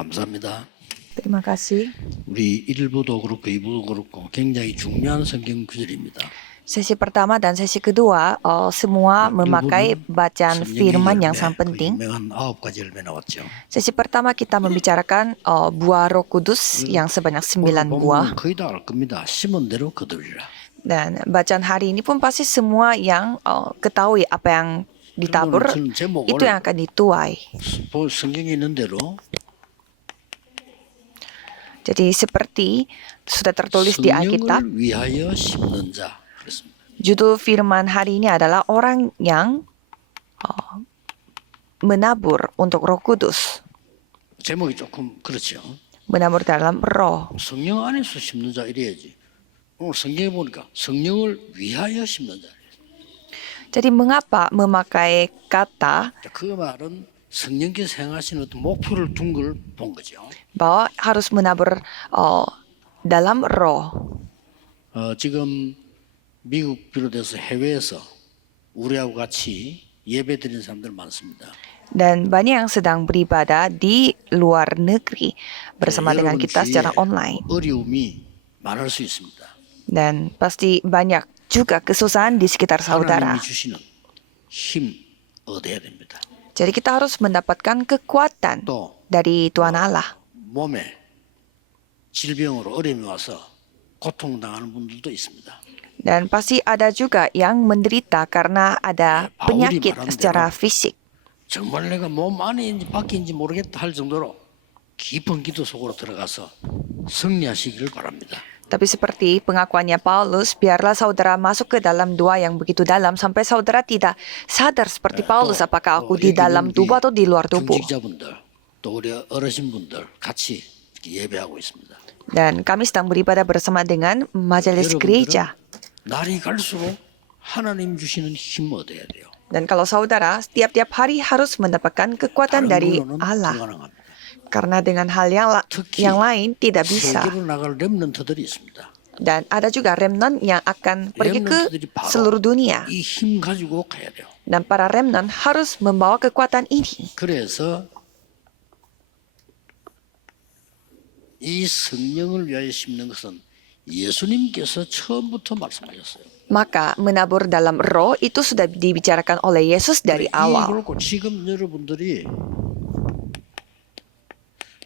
감사합니다. Terima kasih. 우리 1부도 그렇고 2부도 그렇고 굉장히 중요한 성경 구절입니다. Sesi pertama dan sesi kedua semua memakai bacaan firman yang sangat penting. 유명한 9가지 열매 나왔죠. Sesi pertama kita membicarakan buah Roh Kudus yang sebanyak 9 buah. 거의 다 알 겁니다. 심은 대로 거두리라. Dan bacaan hari ini pun pasti semua yang ketahui apa yang ditabur 저는 제목을 itu yang akan dituai. 성경에 있는 대로 Jadi seperti sudah tertulis di Alkitab, 성령을 위하여 심는 자 그랬습니다. judul firman hari ini adalah orang yang menabur untuk Roh Kudus, 제목이 조금 그렇죠. menabur dalam Roh. 성령 안에서 심는 자 이래야지. 오늘 성경에 보니까 성령을 위하여 심는 자. Jadi mengapa memakai kata 그 말은 성령께서 행하시는 어떤 목표를 둔 걸 본 거죠. bahwa harus menabur dalam Roh. 지금 미국 비롯해서 해외에서 우리하고 같이 예배 드리는 사람들 많습니다. Dan banyak yang sedang beribadah di luar negeri bersama dengan kita secara online. 어려움이 많을 수 있습니다. Dan pasti banyak juga kesusahan di sekitar saudara. 하나님이 주시는 힘 얻어야 됩니다. Jadi kita harus mendapatkan kekuatan 또 dari Tuhan Allah. 몸에 질병으로 어려움이 와서 고통당하는 분들도 있습니다. Dan pasti ada juga yang menderita karena ada penyakit secara fisik. 정말 내가 몸 안에인지 밖인지 모르겠다 할 정도로 깊은 기도 속으로 들어가서 승리하시기를 바랍니다. Tapi seperti pengakuannya Paulus, biarlah saudara masuk ke dalam doa yang begitu dalam sampai saudara tidak sadar seperti Paulus apakah aku di dalam tubuh atau di luar tubuh. 중직자분들 또 우리 어르신분들 같이 예배하고 있습니다. Dan kami sedang beribadah bersama dengan majelis gereja. 날이 갈수록 하나님 주시는 힘 얻어야 돼요. Dan kalau saudara setiap hari harus mendapatkan kekuatan dari Allah. 불가능합니다. Karena dengan hal yang lain tidak bisa. 세계로 나갈 렘넌트들이 있습니다. Dan ada juga remnant yang akan pergi ke seluruh dunia. 이 힘 가지고 가야 돼요. Dan para remnant harus membawa kekuatan ini. 그래서 이 성령을 위하여 심는 것은 예수님께서 처음부터 말씀하셨어요. Maka menabur dalam roh itu sudah dibicarakan oleh Yesus dari awal. 그렇고 지금 여러분들이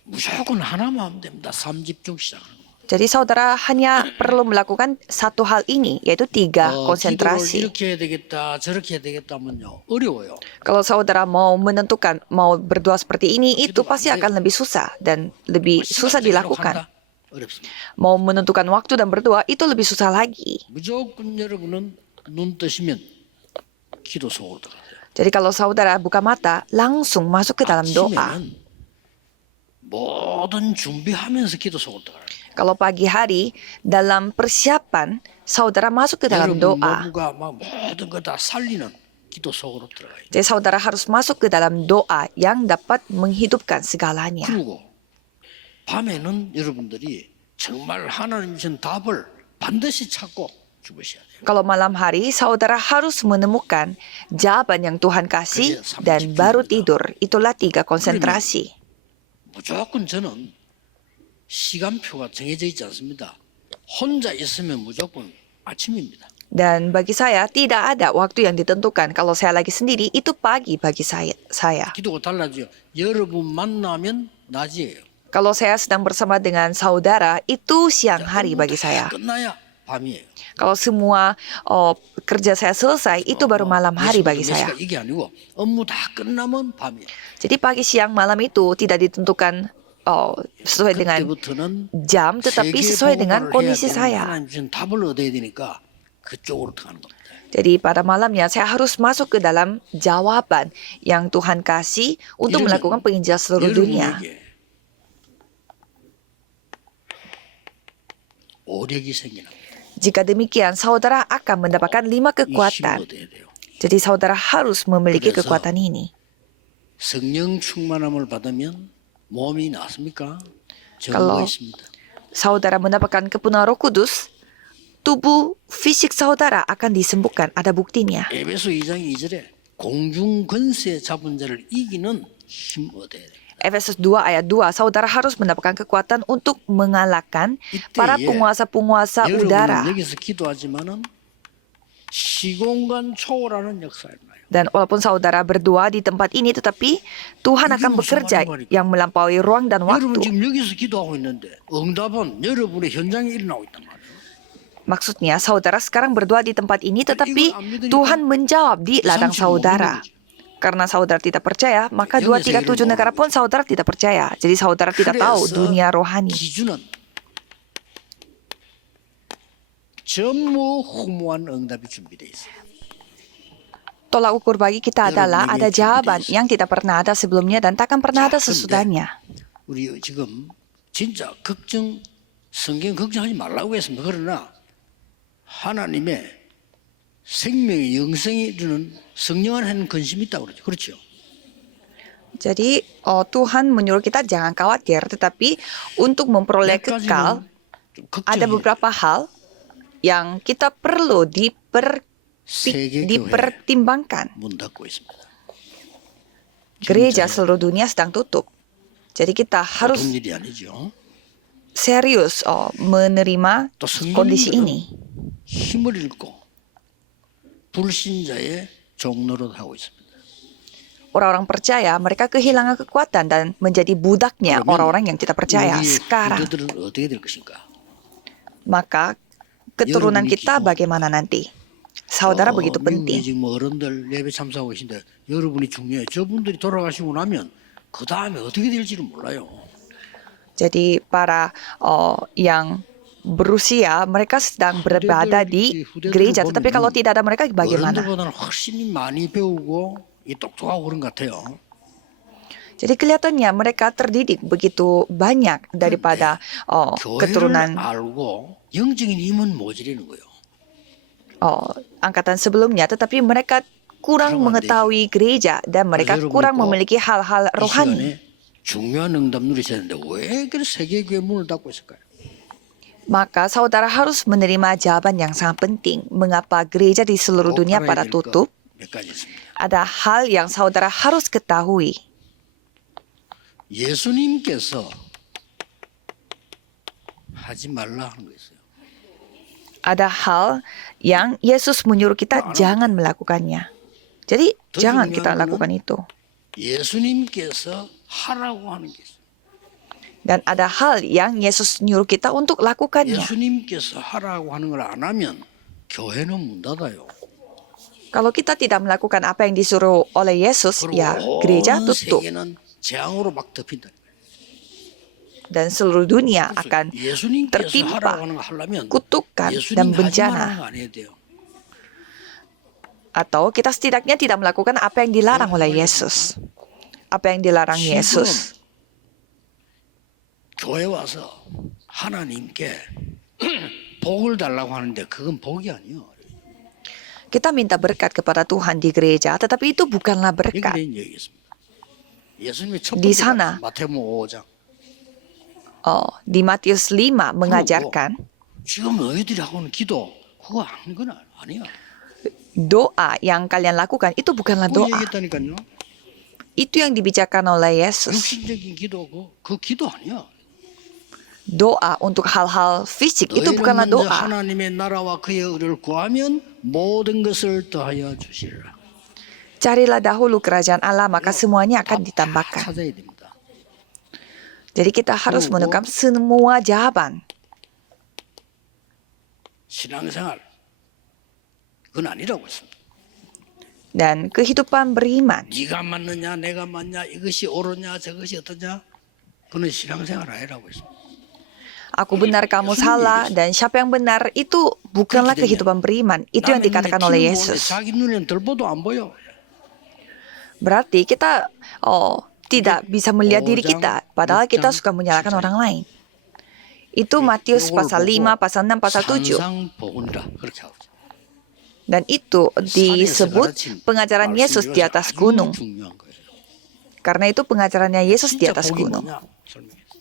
무조건 하나만 하면 됩니다. 삼집중 시작하는 거. Jadi saudara hanya perlu melakukan satu hal ini, yaitu 3 기도를 konsentrasi. 이렇게 해야 되겠다, 저렇게 해야 되겠다면요 어려워요. Kalau saudara mau menentukan, mau berdoa seperti ini, itu pasti akan lebih susah dan lebih susah dilakukan. 어렵습니다. Mau menentukan waktu dan berdoa, itu lebih susah lagi. 무조건 여러분은 눈 뜨시면 기도 속으로 들어가세요. Jadi kalau saudara buka mata, langsung masuk ke dalam doa. 아침에는 모든 준비하면서 기도 속으로 들어가요. Kalau pagi hari, dalam persiapan, saudara masuk ke dalam 여러분 doa. 몸과 막 모든 거 다 살리는 기도 속으로 들어가요. Jadi saudara harus masuk ke dalam doa yang dapat menghidupkan segalanya. 그리고 밤에는 여러분들이 정말 하나님 주신 답을 반드시 찾고 주무셔야 돼요. Kalau malam hari, saudara harus menemukan jawaban yang Tuhan kasih dan baru tidur. Itulah 3 konsentrasi. 무조건 저는 시간표가 정해져 있지 않습니다. 혼자 있으면 무조건 아침입니다. Dan bagi saya, tidak ada waktu yang ditentukan. Kalau saya lagi sendiri, itu pagi bagi saya. 기도가 달라져요. 여러분 만나면 낮이에요. Kalau saya sedang bersama dengan saudara, itu siang hari bagi saya. 끝나야 밤이에요. Kalau semua kerja saya selesai, itu baru malam hari bagi saya. 이게 아니고 업무 다 끝나면 밤이에요. Jadi pagi, siang, malam itu tidak ditentukan sesuai dengan 그때부터는 jam, tetapi sesuai dengan kondisi saya. 하나님 주신 답을 얻어야 되니까 그쪽으로 들어가는 겁니다. Jadi pada malamnya saya harus masuk ke dalam jawaban yang Tuhan kasih untuk melakukan penginjilan seluruh dunia. 여러분에게 오력이 생기는 거예요. Jika demikian, saudara akan mendapatkan 5 이 힘을 kekuatan. 얻어야 돼요. Jadi saudara harus memiliki 그래서 kekuatan ini. 성령 충만함을 받으면 몸이 낫습니까? Kalau 증거 있습니다. saudara mendapatkan kepenuhan Roh Kudus, tubuh fisik saudara akan disembuhkan. Ada buktinya. 에베소 2장 2절에 공중 권세 잡은 자를 이기는 힘 얻어야 돼요. Efesus 2 ayat 2, saudara harus mendapatkan kekuatan untuk mengalahkan para 이때에 penguasa-penguasa udara. 여러분은 여기서 기도하지만은 시공간 초월하는 역사가 일어나요. Dan walaupun saudara berdoa di tempat ini, tetapi Tuhan Ini akan musuh bekerja 말인 말이고. yang melampaui ruang dan 여러분 waktu. 지금 여기서 기도하고 있는데 응답은 여러분의 현장에 일어나고 있단 말이에요. Maksudnya, saudara sekarang berdoa di tempat ini, tetapi 이걸 안 믿으니까 Tuhan menjawab di ladang 상식을 못 saudara. 믿는 거지. Karena saudara tidak percaya, maka 영의 237 세계를 negara 모르는 pun saudara tidak percaya. Jadi saudara tidak tahu 그래서 dunia rohani. 기준은 전무후무한 응답이 준비되어 있어요. Tolak ukur bagi kita adalah 여러분에게 ada jawaban 준비되어 yang tidak pernah ada sebelumnya dan takkan pernah ada 자, sesudahnya. 우리 지금 진짜 성경 걱정하지 말라고 했습니다. 그러나 하나님의 생명의 영생이 이루는 성령을 하는 근심이 있다고 그러죠. 그렇죠? Jadi Tuhan menyuruh kita jangan khawatir, tetapi untuk memperoleh 몇 kekal 가지는 좀 ada 걱정이 beberapa hal yang kita perlu 세계 교회 dipertimbangkan. 문 닫고 있습니다. Gereja 진짜 seluruh dunia sedang tutup. Jadi kita harus 보통 일이 아니죠. serius menerima 또 kondisi 성도님들은 ini. 힘을 잃고 불신자의 종로로 하고 있습니다. Orang-orang percaya mereka kehilangan kekuatan dan menjadi budaknya 그러면 orang-orang yang tidak percaya 우리의 sekarang. 후대들은 어떻게 될 것인가? Maka keturunan 여러분이 kita 기도하고 bagaimana nanti? Saudara begitu 미국에 penting. 지금 어른들 예배 참석하고 계신데 여러분이 중요해요. 저분들이 돌아가시고 나면 그 다음에 어떻게 될지를 몰라요. Jadi para yang berusia mereka sedang berada di gereja, tetapi kalau tidak ada mereka bagaimana? 어른들보다는 훨씬 많이 배우고 똑똑하고 그런 것 같아요. Jadi kelihatannya mereka terdidik begitu banyak daripada 교회를 keturunan 알고 영적인 힘은 모자라는 거예요. angkatan sebelumnya, tetapi mereka kurang mengetahui gereja dan mereka kurang memiliki hal-hal 이 rohani. 시간에 중요한 응답 누리셔야 되는데 왜 그렇게 세계교회 문을 닫고 있을까요? Maka saudara harus menerima jawaban yang sangat penting. Mengapa gereja di seluruh 꼭 dunia 알아야 pada 될 tutup? 것 몇 가지 있습니다. Ada hal yang saudara harus ketahui. 예수님께서 하지 말라 하는 거 있어요. Ada hal yang Yesus menyuruh kita jangan melakukannya. Jadi jangan kita lakukan itu. 예수님께서 하라고 하는 게 있어요. Dan ada hal yang Yesus nyuruh kita untuk lakukannya. 예수님께서 하라고 하는 걸 안 하면 교회는 문 닫아요. Kalau kita tidak melakukan apa yang disuruh oleh Yesus, ya 그리고 gereja 온 tutup. 세계는 재앙으로 막 덮인다. Dan seluruh dunia akan 예수님께서 tertimpa 하라고 하는 거 하려면 kutukan 예수님 dan 하지 bencana. 말라는 거 안 해야 돼요. Atau kita setidaknya tidak melakukan apa yang dilarang oleh Yesus. Apa yang dilarang Yesus. 교회 와서 하나님께 복을 달라고 하는데 그건 복이 아니에요. Kita minta berkat kepada Tuhan di gereja, tetapi itu bukanlah 여기 berkat. 된 얘기겠습니다. 예수님의 첫 Di 번째 sana. 말씀, 마태복음 5장. Di Matius 5 mengajarkan 지금 너희들이 하고 있는 기도 그거 아닌 건 아니야. doa yang kalian lakukan itu bukanlah 그 doa. 얘기했다니까요. Itu yang dibicarakan oleh Yesus. 육신적인 기도 그 기도 아니야. Doa untuk hal-hal fisik itu 너희는 bukanlah 먼저 doa. 하나님의 나라와 그의 의를 구하면 모든 것을 더하여 주시리라. Carilah dahulu kerajaan Allah, maka semuanya akan 다 ditambahkan. 찾아야 됩니다. Jadi kita harus menemukan semua jawaban. 신앙생활 그건 아니라고 했습니다. Dan kehidupan beriman, 네가 맞느냐 내가 맞냐 이것이 옳으냐 저것이 어떠냐 그건 신앙생활 아니라고 했습니다. aku benar kamu salah, dan siapa yang benar itu bukanlah kehidupan beriman. Itu yang dikatakan oleh Yesus. 자기 눈에는 덜 봐도 안 보여. Berarti kita tidak bisa melihat diri kita, padahal kita suka menyalahkan orang lain. Itu Matius pasal 5, pasal 6, pasal 7. 산상복음이라 그렇게 하고 있어요. Dan itu disebut pengajaran Yesus di atas gunung. 중요한 거예요. Karena itu pengajarannya Yesus di 진짜 atas 복이 gunung. 뭐냐 설명했어요.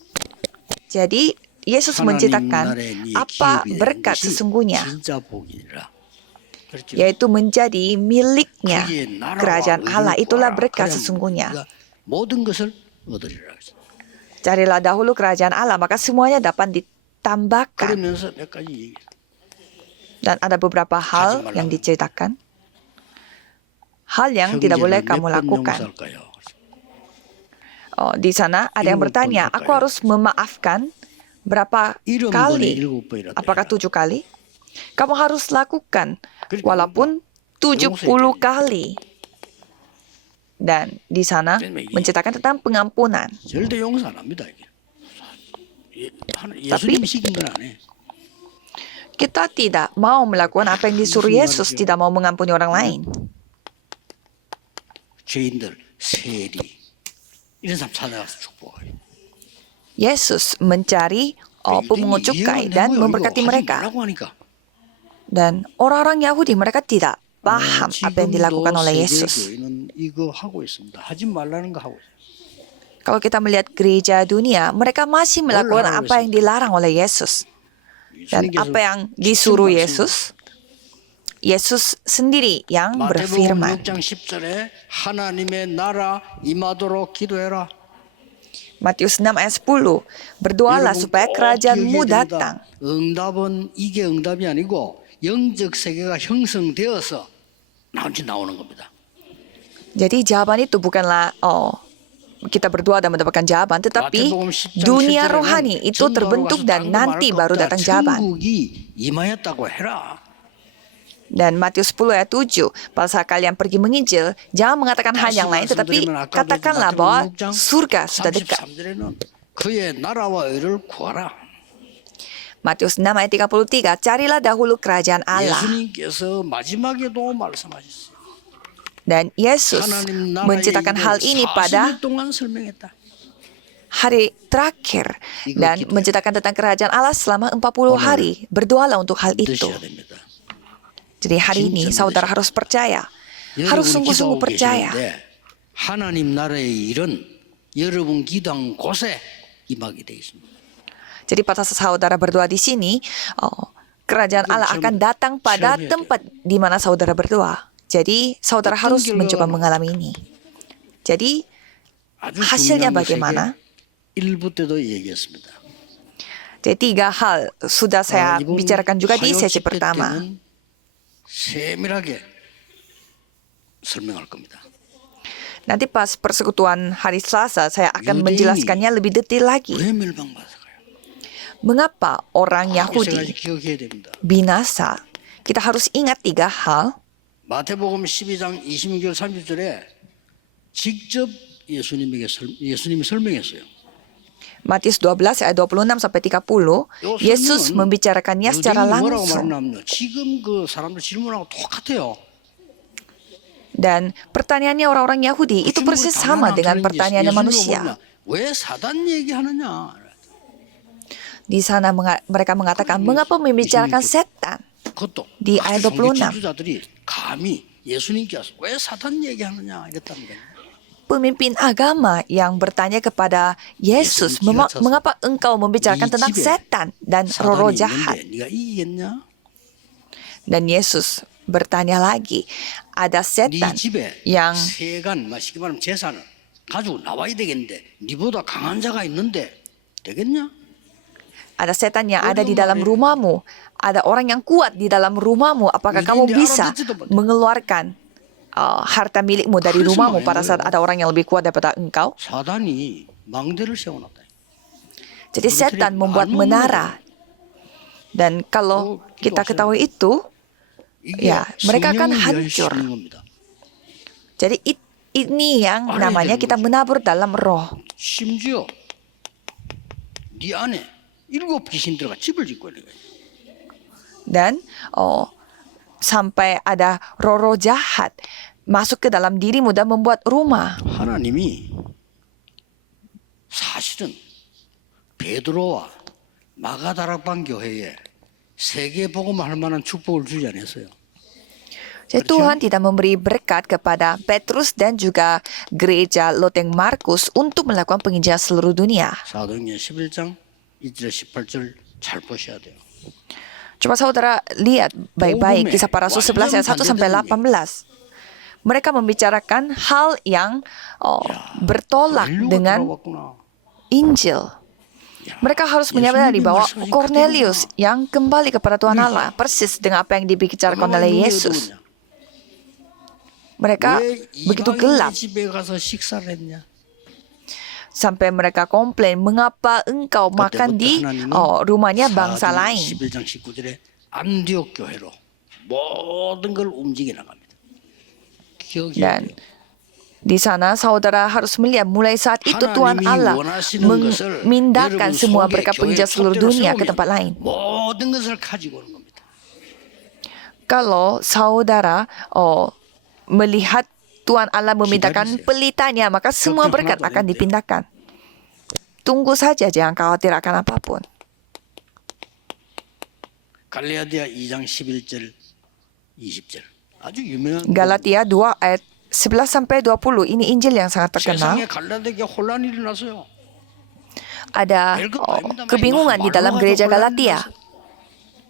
Jadi Yesus menceritakan apa berkat sesungguhnya, 진짜 복이라. 그렇죠? yaitu menjadi miliknya 그의 나라와 kerajaan Allah. 의를 Itulah 구하라. berkat 그래야 sesungguhnya. 우리가 모든 것을 얻으리라 했어요. Carilah dahulu kerajaan Allah, maka semuanya dapat ditambahkan. 그러면서 몇 가지 얘기해요. Dan ada beberapa hal yang diceritakan. Hal yang tidak boleh kamu lakukan. Oh, di sana ada yang bertanya, aku harus memaafkan berapa kali? Apakah 7 kali? Kamu harus lakukan walaupun 70 kali. Dan di sana menceritakan tentang pengampunan. 절대 용서 안 합니다. 예수님이 시킨 건 안 해. Kita tidak mau melakukan apa yang disuruh Yesus, tidak mau mengampuni orang lain. 죄인들, 세리 이런 사람 찾아가서 축복해요. Yesus mencari pemungut cukai dan memberkati mereka. Dan orang-orang Yahudi mereka tidak paham apa yang dilakukan oleh Yesus. 이거 하고 있습니다. 하지 말라는 거 하고 있어요. Kalau kita melihat gereja dunia, mereka masih melakukan apa yang dilarang oleh Yesus. Dan apa yang disuruh Yesus? Yesus sendiri yang berfirman. 6장 10절에 하나님의 나라 임하도록 기도해라. Matius 6 ayat 10. Berdoalah supaya kerajaanmu datang. 응답은 이게 응답이 아니고 영적 세계가 형성되어서 나오는 겁니다. Jadi jawaban itu bukanlah kita berdoa dan mendapatkan jawaban, tetapi dunia rohani itu terbentuk dan nanti baru datang jawaban. Dan Matius 10 ayat 7, pada saat kalian pergi menginjil, jangan mengatakan hal yang lain, tetapi katakanlah bahwa surga sudah dekat. Matius 6 ayat 33, carilah dahulu kerajaan Allah. Dan Yesus menceritakan hal ini pada hari terakhir dan menceritakan tentang kerajaan Allah selama 40 hari. Berdoalah untuk hal itu. Jadi hari ini saudara harus percaya, harus sungguh-sungguh percaya. 하나님 나라의 일은 여러분 기도한 곳에 임하게 되어 있습니다. Jadi pada saat saudara berdoa di sini, kerajaan Allah akan datang pada tempat di mana saudara berdoa. Jadi saudara harus mencoba mengalami ini. Jadi hasilnya bagaimana? Jadi 3 hal sudah saya bicarakan juga di sesi pertama. Nanti pas persekutuan hari Selasa saya akan menjelaskannya lebih detail lagi. Mengapa orang Yahudi binasa? Kita harus ingat 3 hal. 마태복음 12장 26절 30절에 직접 예수님이 설명했어요. Matius 12 ayat 26 sampai 30, Yesus membicarakannya secara langsung. 지금 그 사람들 질문하고 똑같아요. Dan pertanyaannya orang-orang Yahudi itu persis sama dengan pertanyaannya manusia. 왜 사단 얘기하느냐? Di sana mereka mengatakan, mengapa membicarakan setan? Di ayat 26. Pemimpin agama yang bertanya kepada Yesus, mengapa engkau membicarakan tentang setan dan roh-roh jahat? Dan Yesus bertanya lagi, ada setan yang ada setan yang ada di dalam rumahmu, ada orang yang kuat di dalam rumahmu, apakah kamu bisa mengeluarkan harta milikmu dari rumahmu pada saat ada orang yang lebih kuat daripada engkau? Jadi setan membuat menara. Dan kalau kita ketahui itu, ya mereka akan hancur. Jadi ini yang namanya kita menabur dalam roh. Dan sampai ada roh-roh jahat masuk ke dalam dirimu dan membuat rumah. 하나님이 사실은 베드로와 마가다락방 교회에 세계 복음할 만한 축복을 주지 않았어요. Jadi Tuhan tidak memberi berkat kepada Petrus dan juga gereja Loteng Markus untuk melakukan penginjilan seluruh dunia. 사도행전 11장 1절 18절 잘 보셔야 돼요. Coba saudara lihat baik-baik kisah para rasul 11 ayat 1 sampai 18. mereka membicarakan hal yang bertolak 인류가 dengan 돌아왔구나. Injil. Mereka harus menyadari bahwa Cornelius yang kembali kepada Tuhan Allah persis dengan apa yang dibicarakan 아마만 oleh 눈이 Yesus. 어두웠냐? Mereka 왜 begitu 이방인의 gelap 집에 가서 식사를 했냐? sampai mereka komplain, mengapa engkau makan di rumahnya bangsa lain? 11장 19절에 안디옥 교회로 모든 걸 움직여 나갑니다. 기억이 Dan di sana saudara harus melihat mulai saat itu Tuhan Allah memindahkan semua berkat penginjil seluruh dunia ke tempat lain. 모든 것을 가지고 오는 겁니다. Kalau saudara melihat Tuhan Allah memindahkan pelitanya, maka semua berkat akan dipindahkan. Tunggu saja, jangan khawatir akan apapun. 갈라디아 2장 11절 20절 아주 유명한 Galatia 2 ayat 11 sampai 20. Ini Injil yang sangat terkenal. 세상에 갈라디아 혼란이 일어났어요. Ada kebingungan di dalam gereja Galatia.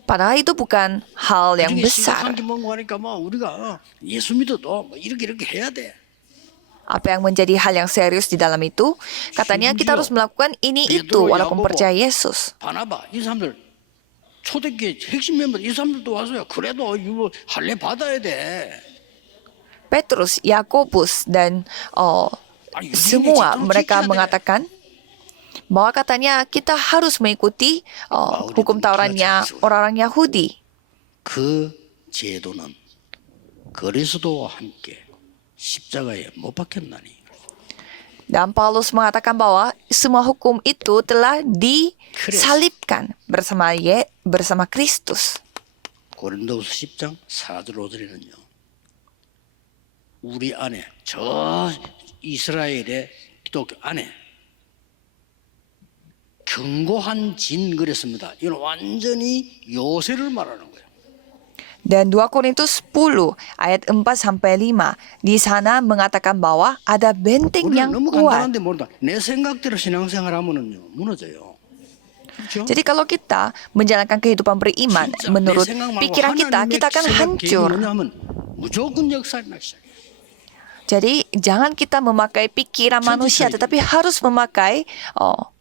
Padahal itu bukan hal yang 나중에 besar. 심각한 게 뭔가 하니까 뭐 우리가 예수 믿어도 뭐 이렇게 해야 돼. Apa yang menjadi hal yang serius di dalam itu? Katanya kita harus melakukan ini itu walaupun percaya Yesus. 바나바 이 사람들 초대교회 핵심 멤버 이 사람들도 와서요. 그래도 이거 할례 받아야 돼. Petrus, Yakobus, dan semua mereka mengatakan bahwa katanya kita harus mengikuti hukum Tauratnya orang-orang Yahudi. 그 제도는 그리스도와 함께 십자가에 못 박혔나니. Dan Paulus mengatakan bahwa semua hukum itu telah disalibkan bersama Kristus. 고린도후서 10장 4절 5절에는요. 우리 안에 저 이스라엘의 기독교 안에 견고한 진 그랬습니다. 이건 완전히 요새를 말하는 거예요. Dan 2 Korintus 10 ayat 4 sampai 5 di sana mengatakan bahwa ada benteng 우리는 yang 너무 kuat. 간단한데 모른다. 내 생각대로 신앙생활하면은요 무너져요. 그렇죠? Jadi kalau kita menjalankan kehidupan beriman 진짜 menurut 내 생각 말고 pikiran kita 하나님의 akan 생각 hancur. 계획이 뭐냐면 무조건 역사를 나기 시작해요. Jadi jangan kita memakai pikiran manusia, tetapi harus memakai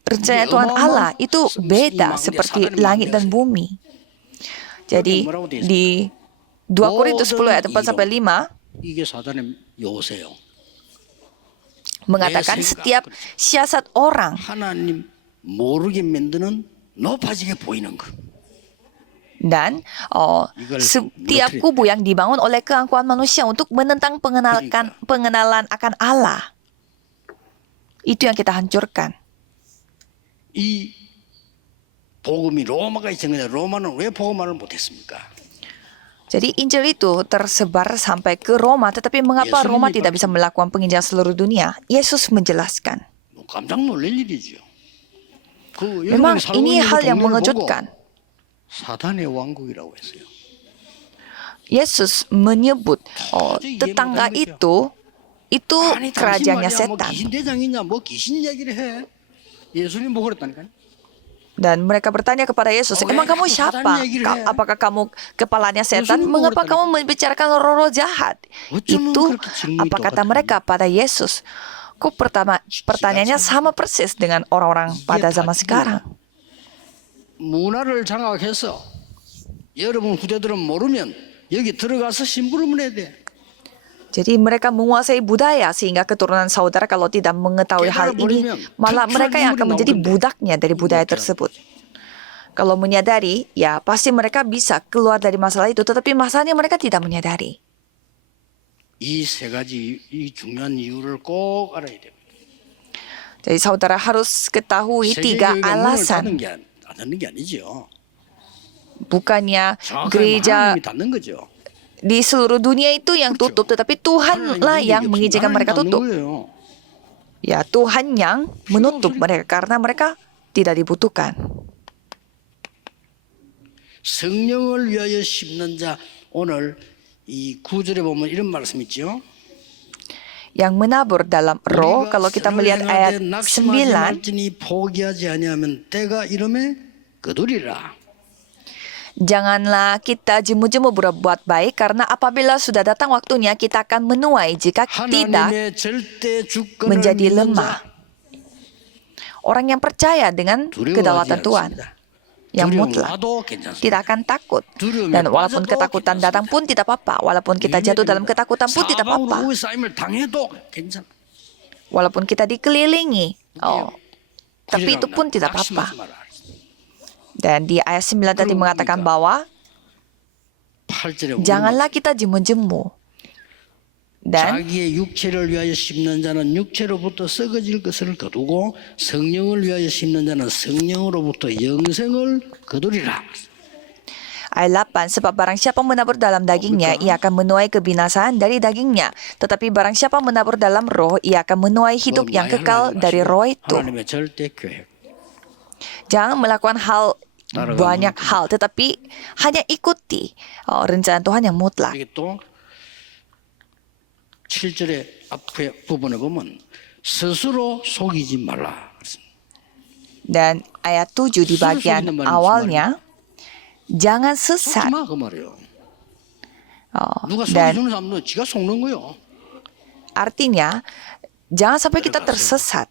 rencana Tuhan Allah. Itu beda seperti langit dan bumi. Jadi di 2 Korintus 10 ayat 4 sampai 5 이게 사단의 요새요. mengatakan setiap siasat orang 하나님 모르게 만드는 높아지게 보이는 것. dan setiap kubu yang dibangun oleh keangkuhan manusia untuk menentang pengenalan akan Allah. Itu yang kita hancurkan. 이 복음이 로마가 있었는데 로마는 왜 복음화를 못했습니까? Jadi Injil itu tersebar sampai ke Roma, tetapi mengapa Roma tidak bisa melakukan penginjilan seluruh dunia? Yesus menjelaskan. 깜짝 놀랄 일이죠. Memang ini hal yang mengejutkan. 사단의 왕국이라고 했어요. Yesus menyebut tetangga itu kerajaannya setan. 귀신 대장이냐 뭐 귀신 얘기를 해. 예수님 뭐 그랬다니까. Dan mereka bertanya kepada Yesus, emang kamu siapa? Apakah kamu kepalanya setan? Mengapa kamu membicarakan roh-roh jahat? Itu apa kata mereka pada Yesus? Kok pertanyaannya sama persis dengan orang-orang pada zaman sekarang. 문화를 장악해서 여러분 후대들은 모르면 여기 들어가서 심부름을 해야 돼. Jadi mereka menguasai budaya sehingga keturunan saudara kalau tidak mengetahui hal ini, malah mereka yang akan menjadi budaknya dari budaya tersebut. Kalau menyadari, ya pasti mereka bisa keluar dari masalah itu, tetapi masalahnya mereka tidak menyadari. 이 세 가지 이 중요한 이유를 꼭 알아야 됩니다. Jadi saudara harus ketahui 3 alasan. 닫는 게 아니죠. Bukannya 정확하게 gereja 하나님이 닫는 거죠. di seluruh dunia itu yang tutup, tetapi Tuhanlah yang mengizinkan mereka tutup. Ya, Tuhan yang menutup mereka karena mereka tidak dibutuhkan. 성령을 위하여 심는 자, 오늘 이 9절에 보면 이런 말씀 있죠. Yang menabur dalam roh, kalau kita melihat ayat 9, 포기하지 아니하면 때가 이름에 거두리라. Janganlah kita jemu-jemu berbuat baik karena apabila sudah datang waktunya kita akan menuai jika tidak 하나님의 절대 주권을 menjadi 믿는 lemah. 자 Orang yang percaya dengan 두려워하지 kedaulatan Tuhan 않습니다. yang 두려움 mutlak 와도 괜찮습니다. tidak akan takut. Dan walaupun ketakutan datang pun tidak apa-apa. Walaupun kita jatuh dalam ketakutan pun tidak apa-apa. 사방으로 우회싸임을 당해도 괜찮아. Walaupun kita dikelilingi. Tapi itu pun tidak apa-apa. 낙심하지 마라. Dan di ayat 9 tadi mengatakan bahwa 8절에 janganlah kita jemu-jemu. Dan 자기의 육체를 위하여 심는 자는 육체로부터 썩어질 것을 거두고 성령을 위하여 심는 자는 성령으로부터 영생을 거두리라. ayat 8, sebab barang siapa menabur dalam dagingnya, ia akan menuai kebinasaan dari dagingnya. Tetapi barang siapa menabur dalam roh, ia akan menuai hidup yang kekal dari roh itu. 하나님의 절대 계획. Jangan melakukan banyak hal, tetapi hanya ikuti rencana Tuhan yang mutlak. 이게 또 7절의 앞에 부분에 보면 스스로 속이지 말라. Dan ayat 7 di bagian awalnya, jangan sesat. 속지 마, 그 말이에요. 누가 Dan 속이주는 사람도 지가 속는 거요. artinya, jangan sampai kita tersesat.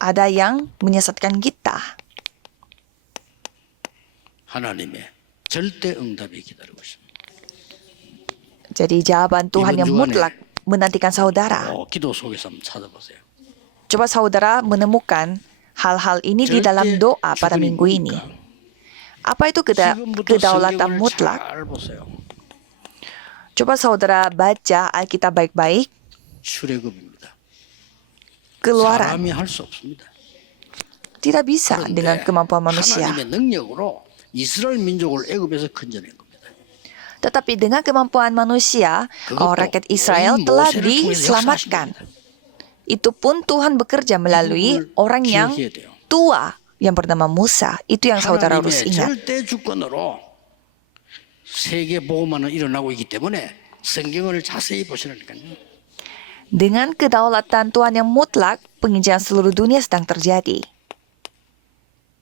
Ada yang menyesatkan kita. 하나님의 절대 응답이 기다리고 있습니다. Jadi jawaban Tuhan yang mutlak menantikan saudara. 기도 속에서 한번 찾아보세요. Coba saudara menemukan hal-hal ini di dalam doa pada minggu ini. Apa itu kedaulatan mutlak? 잘 보세요. Coba saudara baca Alkitab baik-baik. 출애굽입니다. Keluaran. 사람이 할 수 없습니다. Tidak bisa dengan kemampuan manusia. 하나님의 능력으로 이스라엘 민족을 애굽에서 건져낸 겁니다. Tetapi dengan kemampuan manusia, rakyat Israel telah diselamatkan. Itu pun Tuhan bekerja melalui orang yang tua yang bernama Musa. Itu yang saudara harus 하나님의 ingat. 절대 주권으로 세계 복음화는 일어나고 있기 때문에 성경을 자세히 보시라니까요. Dengan kedaulatan Tuhan yang mutlak, penginjilan seluruh dunia sedang terjadi.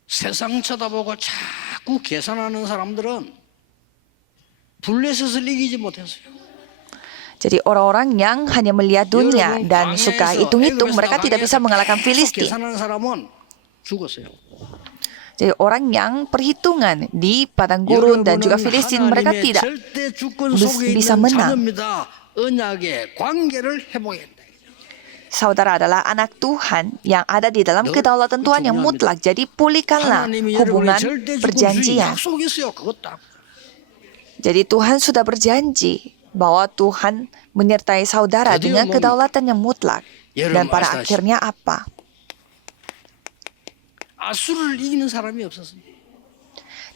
세상 쳐다보고 자꾸 계산하는 사람들은 블레셋을 이기지 못했어요. Jadi orang-orang yang hanya melihat dunia dan suka hitung-hitung, mereka tidak bisa mengalahkan Filistin. 계산하는 사람은 죽었어요. Jadi orang yang perhitungan di padang gurun dan juga Filistin, mereka tidak bisa menang. 언약의 관계를 회복해야 된다. Saudara adalah anak Tuhan yang ada di dalam kedaulatan Tuhan yang mutlak. Jadi pulihkanlah hubungan perjanjian. 약속했어요. 그것도. Jadi Tuhan sudah berjanji bahwa Tuhan menyertai saudara dengan kedaulatan yang mutlak. Dan pada akhirnya apa? 아수르를 이기는 사람이 없었어요.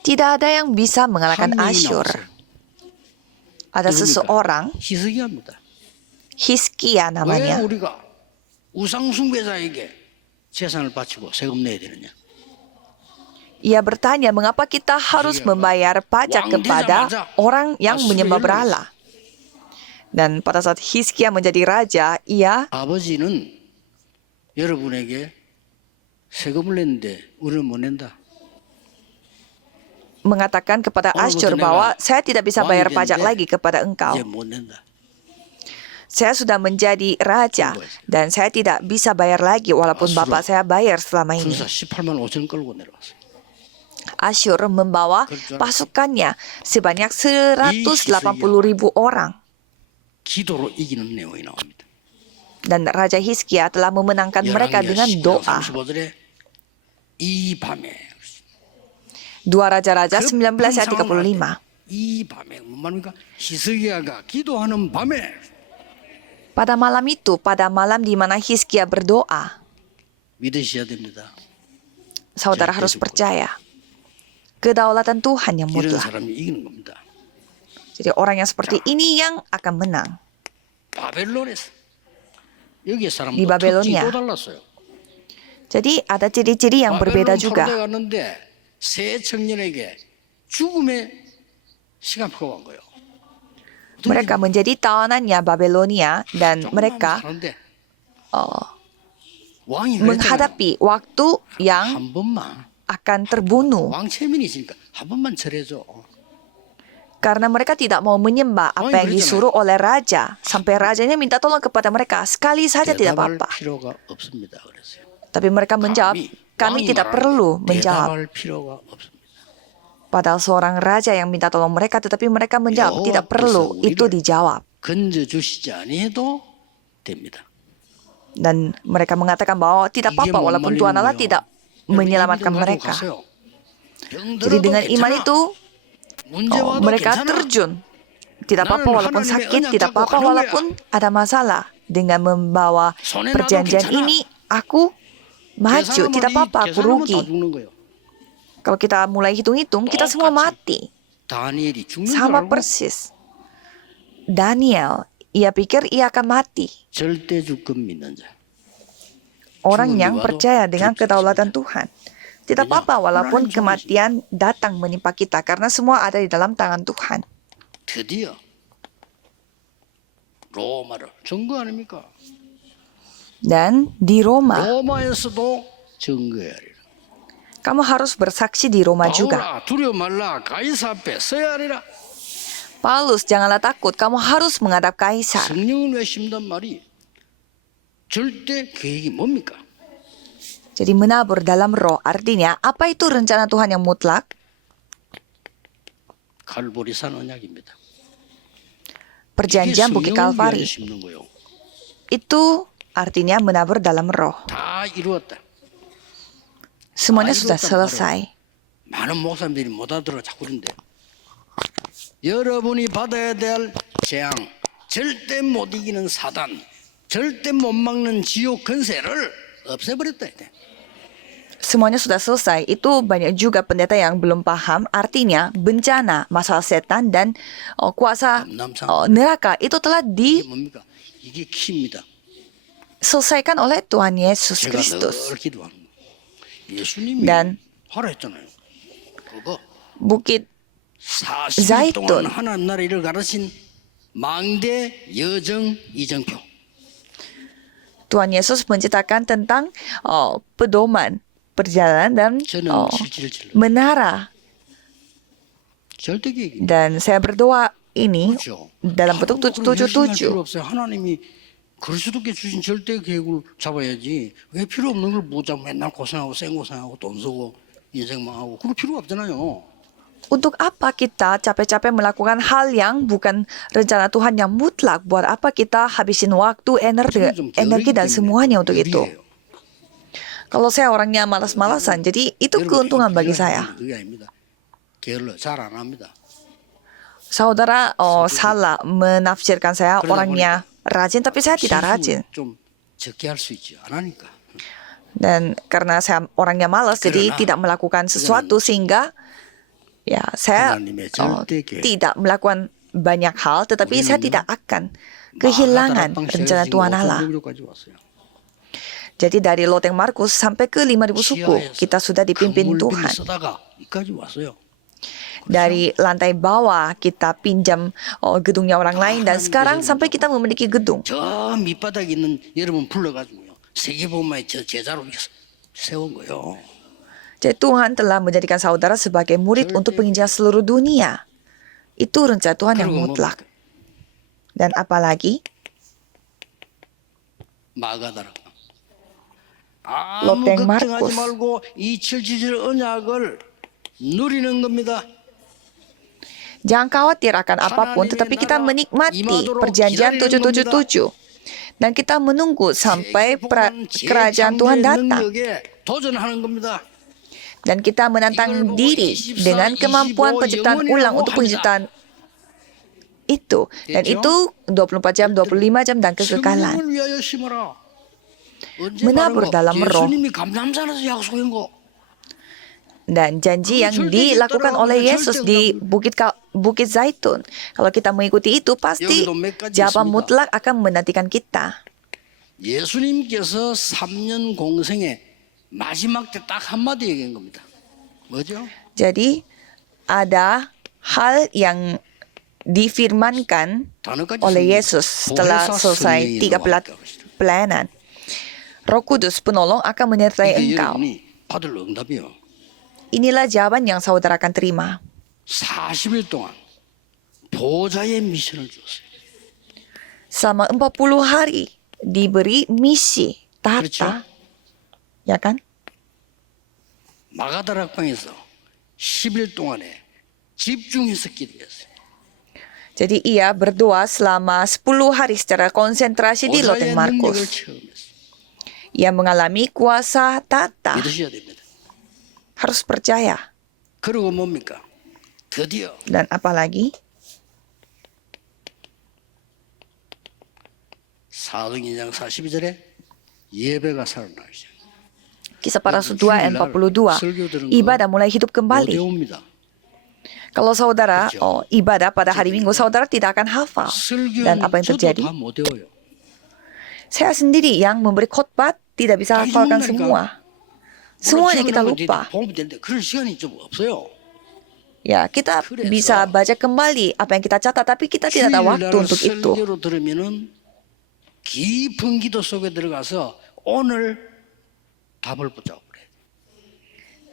Tidak ada yang bisa mengalahkan Asyur. Ada seseorang, 희석이합니다. Hizkia 왜 namanya. 우리가 우상 숭배자에게 재산을 바치고 세금 내야 되느냐? Ia bertanya mengapa kita harus membayar pajak kepada orang yang menyembah berhala. Dan pada saat Hizkia menjadi raja, ia 아버지는 여러분에게 세금을 냈는데 우리는 못 낸다. mengatakan kepada Asyur bahwa saya tidak bisa bayar pajak lagi kepada engkau. 이제 못 낸다. Saya sudah menjadi raja dan saya tidak bisa bayar lagi walaupun bapak saya bayar selama ini. 군사 18만 5천 끌고 내려왔어요. Asyur membawa pasukannya sebanyak 180.000 orang. 기도로 이기는 내용이 나옵니다. Dan Raja Hizkia telah memenangkan mereka dengan doa. 35절에 이 밤에 2 Raja-Raja 19 ayat 35. 이 밤에 뭔 말입니까? 히스기야가 기도하는 밤에 Pada malam itu, pada malam di mana Hizkia berdoa, 믿으셔야 됩니다. saudara harus percaya kedaulatan Tuhan yang 이런 mutlak. 사람이 이기는 겁니다. Jadi orang yang seperti ini yang akan menang. 바벨론에서 여기에 사람도 Di Babelonia. 특징이 또 달랐어요. Jadi ada ciri-ciri yang berbeda juga. 갔는데 새 청년에게 죽음의 시간표가 온 거예요. Mereka menjadi tawanannya Babelonia dan mereka 왕이 menghadapi waktu yang 한 번만 akan terbunuh. 왕 체면이 있으니까 한 번만 절해줘. Karena mereka tidak mau menyembah apa yang disuruh oleh raja. Sampai rajanya minta tolong kepada mereka. Sekali saja tidak 대답할 apa-apa. 필요가 없습니다. 그랬어요. Tapi mereka menjawab, kami 왕이 tidak 말하는데 perlu menjawab. 대답할 필요가 없습니다. Padahal seorang raja yang minta tolong mereka, tetapi mereka menjawab, tidak perlu itu dijawab. 건져 주시지 아니해도 됩니다. Dan mereka mengatakan bahwa tidak apa-apa walaupun Tuhan Allah tidak menyelamatkan mereka. Jadi dengan iman itu, mereka terjun. Tidak apa-apa walaupun sakit, tidak apa-apa walaupun ada masalah. Dengan membawa perjanjian ini, aku maju, tidak apa-apa, aku rugi. Kalau kita mulai hitung-hitung, kita semua mati. Sama persis. Daniel, ia pikir ia akan mati. 절대 주권 믿는 자. Orang yang percaya dengan kedaulatan Tuhan. Tidak apa-apa walaupun kematian datang menimpa kita, karena semua ada di dalam tangan Tuhan. 드디어 로마를 증거 아닙니까? Dan di Roma, 로마에서도 증거해야 하리라. kamu harus bersaksi di Roma juga. 바울아 두려워 말라 가이사 앞에 서야 하리라. Paulus, janganlah takut, kamu harus menghadap kaisar. 성령을 외심단 말이 절대 계획이 뭡니까? Jadi menabur dalam roh, artinya apa itu rencana Tuhan yang mutlak? 갈보리산 언약입니다. Perjanjian Bukit Kalvari. 심는 거요. Itu artinya menabur dalam roh. 다 이루었다. Semuanya sudah selesai. 많은 목사님들이 못 알아들어 자꾸 그런데 여러분이 받아야 될 재앙, 절대 못 이기는 사단, 절대 못 막는 지옥 권세를 없애버렸다. Semuanya sudah selesai. Itu banyak juga pendeta yang belum paham. Artinya bencana, masalah setan dan kuasa neraka itu telah 이게 뭡니까? 이게 키입니다. diselesaikan oleh Tuhan Yesus 제가 Kristus. 늘 기도하는 거. 예수님이 Dan 하라 했잖아요. 그거 Bukit 40일 자이툰. 동안 하나님 나라 일을 가르친 망대 여정 이정표. Tuhan Yesus menceritakan tentang pedoman perjalanan dan 저는 777. menara. 절대 계획이 Dan saya berdoa ini 그렇죠. dalam bentuk 필요 77. 없어요. 하나님이 그리스도께 주신 절대 계획을 잡아야지. 왜 필요 없는 걸 못 잡고 맨날 고생하고 생고생하고 돈 쓰고 인생 망하고 그럴 필요가 없잖아요. Untuk apa kita capek-capek melakukan hal yang bukan rencana Tuhan yang mutlak? Buat apa kita habisin waktu, energi dan semuanya untuk itu? Kalau saya orangnya malas-malasan, jadi itu keuntungan bagi saya. 그게 아닙니다. 게을러 잘 안 합니다. Saudara salah menafsirkan saya orangnya rajin, tapi saya tidak rajin. 좀 적게 할 수 있죠. 안 하니까. Dan karena saya orangnya malas, jadi tidak melakukan sesuatu sehingga ya saya tidak melakukan banyak hal, tetapi saya tidak akan kehilangan rencana Tuhan Allah. Jadi dari loteng Markus sampai ke 5.000 suku, kita sudah dipimpin Tuhan. Dari lantai bawah kita pinjam gedungnya orang lain, dan sekarang sampai kita memiliki gedung. 저 밑바닥에 있는 여러분 불러가지고요. 세계복음화의 저 제자로 세운 거요. Jadi Tuhan telah menjadikan saudara sebagai murid untuk penginjilan seluruh dunia. Itu rencana Tuhan yang mutlak. Dan apalagi 마가다라. Loteng 아무 걱정하지 Markus. 말고 이 777 언약을 누리는 겁니다. Jangan khawatir akan apapun, tetapi kita menikmati perjanjian 777. Dan kita menunggu sampai kerajaan Tuhan datang. 도전하는 겁니다. Dan kita menantang diri dengan kemampuan penciptaan ulang untuk penciptaan itu. Dan itu 24 jam, 25 jam dan kekekalan. 성령을 위하여 심어라. 언제 Menabur 말한 거? dalam roh. 예수님이 감남산에서 약속한 거. Dan janji yang dilakukan oleh Yesus di Bukit Zaitun. Kalau kita mengikuti itu, pasti jawaban mutlak akan menantikan kita. 예수님께서 3년 공생의 마지막 때 딱 한마디 얘기한 겁니다. 뭐죠? Jadi ada hal yang difirmankan oleh Yesus setelah selesai 3 pelayanan. Roh Kudus penolong akan menyertai engkau. 받을 응답이요. Inilah jawaban yang saudara akan terima. 40일 동안 보좌의 미션을 주었어요. Selama 40 hari diberi misi tahta. Ya kan? 마가다락방에서 10일 동안에 집중해서 기도했어요. Jadi ia berdoa selama 10 hari secara konsentrasi di 보좌의 Loteng 능력을 Markus. 체험했어요. Ia mengalami kuasa tahta. 믿으셔야 됩니다. Harus percaya. 그리고 뭡니까? 드디어 Dan apalagi? 사도행전 42절에 예배가 살아나기 시작해요. Kisah para Rasul 2 ayat 42. Ibadah mulai hidup 못 kembali. 외웁니다. Kalau saudara ibadah pada hari Minggu, saudara tidak akan hafal. Dan apa yang 저도 terjadi? 다 못 외워요. Saya sendiri yang memberi khotbah tidak bisa 다 hafalkan 잊어먹는다니까. semua. Semuanya kita lupa. 보면 되는데 그럴 시간이 좀 없어요. Ya, kita bisa baca kembali apa yang kita catat, tapi kita tidak ada waktu 주일날 untuk itu. 설교로 들으면은 깊은 기도 속에 들어가서 오늘 답을 붙잡고 그래.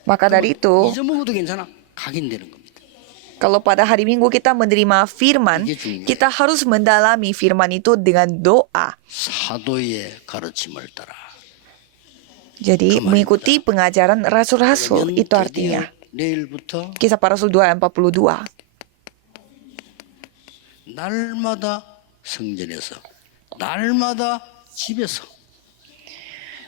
Maka dari itu, 잊어먹어도 괜찮아. 각인되는 겁니다. kalau pada hari Minggu kita menerima firman, kita harus mendalami firman itu dengan doa. 사도의 가르침을 따라. Jadi mengikuti pengajaran rasul-rasul, 그러면 itu 드디어 artinya. 내일부터 Kisah para Rasul 2 ayat 42. 날마다 성전에서 날마다 집에서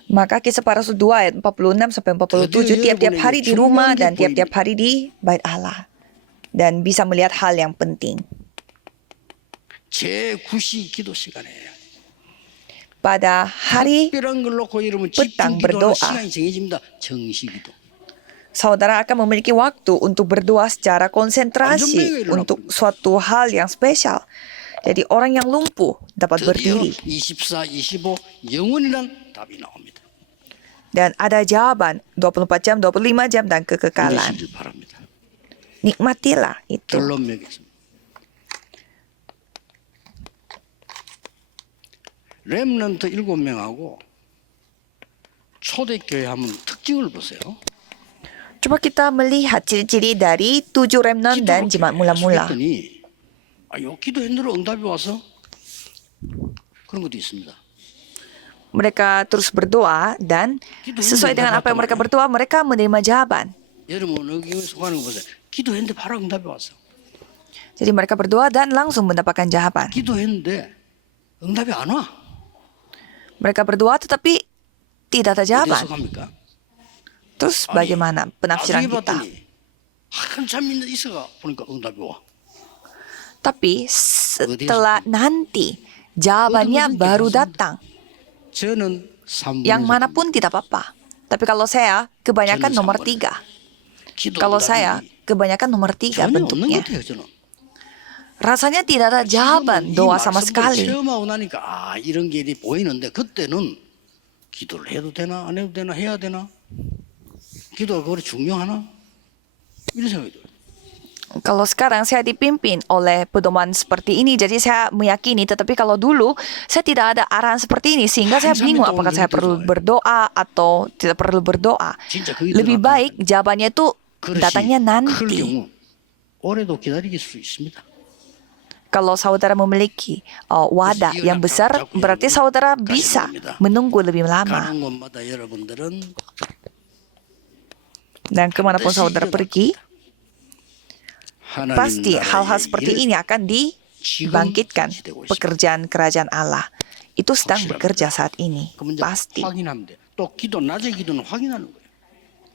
Maka kisah para Rasul 2 ayat 46 sampai 47 tiap-tiap hari di rumah dan tiap-tiap hari di bait Allah. Dan bisa melihat hal yang penting. 제9시 기도 시간에 Pada hari 특별한 걸 놓고 이러면 petang 집중 기도하는 berdoa. 시간이 정해집니다. 정시기도. saudara akan memiliki waktu untuk berdoa secara konsentrasi untuk suatu hal yang spesial. Jadi orang yang lumpuh dapat 드디어 berdiri. 24, 25 영원이란 답이 나옵니다. Dan ada jawaban 24 jam, 25 jam, dan kekekalan. 믿으시길 바랍니다. Nikmatilah itu. 결론 맺겠습니다. 렘넌트 7명하고 초대교회 하면 특징을 보세요. Coba kita melihat ciri-ciri dari 7 remnant dan jemaat mula-mula. 했더니 요 기도했는데 응답이 와서 그런 것도 있습니다. Mereka terus berdoa dan sesuai dengan apa yang mereka berdoa, mereka menerima jawaban. 여러분 어느 교회 속하는 거 보세요. 기도했는데 바로 응답이 왔어. Jadi mereka berdoa dan langsung mendapatkan jawaban. 기도했는데 응답이 안 와. Mereka berdoa tetapi tidak ada 어디서 jawaban. 갑니까? Terus bagaimana penafsiran 나중에 kita? 봤더니 한참 있어가 보니까 응답이 와. Tapi setelah nanti jawabannya baru datang. 저는 3분의 Yang manapun tidak apa-apa. Tapi kalau saya kebanyakan nomor 3. Kalau saya kebanyakan nomor 3 전혀 없는 것 bentuknya. 같아요, 저는. Rasanya tidak ada jawaban doa sama sekali. 체험하고 나니까 이런 게 보이는데 그때는 기도를 해도 되나 안 해도 되나 해야 되나 기도가 그렇게 중요하나 이런 생각이 들어요. Kalau sekarang saya dipimpin oleh pedoman seperti ini, jadi saya meyakini. Tetapi kalau dulu saya tidak ada arahan seperti ini, sehingga saya bingung apakah saya perlu berdoa atau tidak perlu berdoa. Lebih baik jawabannya itu datangnya nanti. 올해도 기다릴 수 있습니다. Kalau saudara memiliki wadah yang besar, berarti saudara bisa menunggu lebih lama. 가는 곳마다 여러분들은 Dan kemanapun saudara pergi, 하나님 pasti 나라의 hal-hal seperti 일을 ini akan dibangkitkan. Pekerjaan kerajaan Allah itu sedang bekerja saat ini. 그럼 이제 Pasti. 확인하면 돼. 또 기도 낮에 기도는 확인하는 거예요.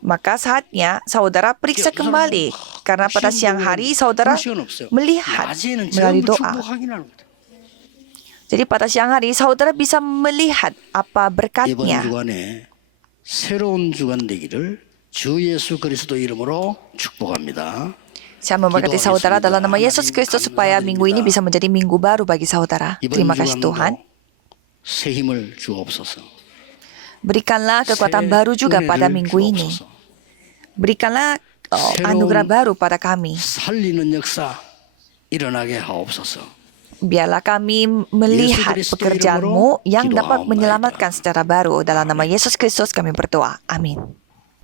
Maka saatnya saudara periksa kembali. Karena pada siang hari saudara melihat melalui doa. Jadi pada siang hari saudara bisa melihat apa 이번 berkatnya. 주간에 새로운 주간 되기를 주 예수 그리스도 이름으로 축복합니다. Saya memberkati saudara dalam nama Yesus Kristus supaya minggu ini bisa menjadi minggu baru bagi saudara. Terima kasih Tuhan. 새 힘을 주옵소서. Berikanlah kekuatan baru juga pada minggu ini. Berikanlah anugerah baru pada kami. 살리는 역사 일어나게 하옵소서. Biarlah kami melihat pekerjaan-Mu yang dapat menyelamatkan secara baru. Dalam nama Yesus Kristus kami berdoa. Amin.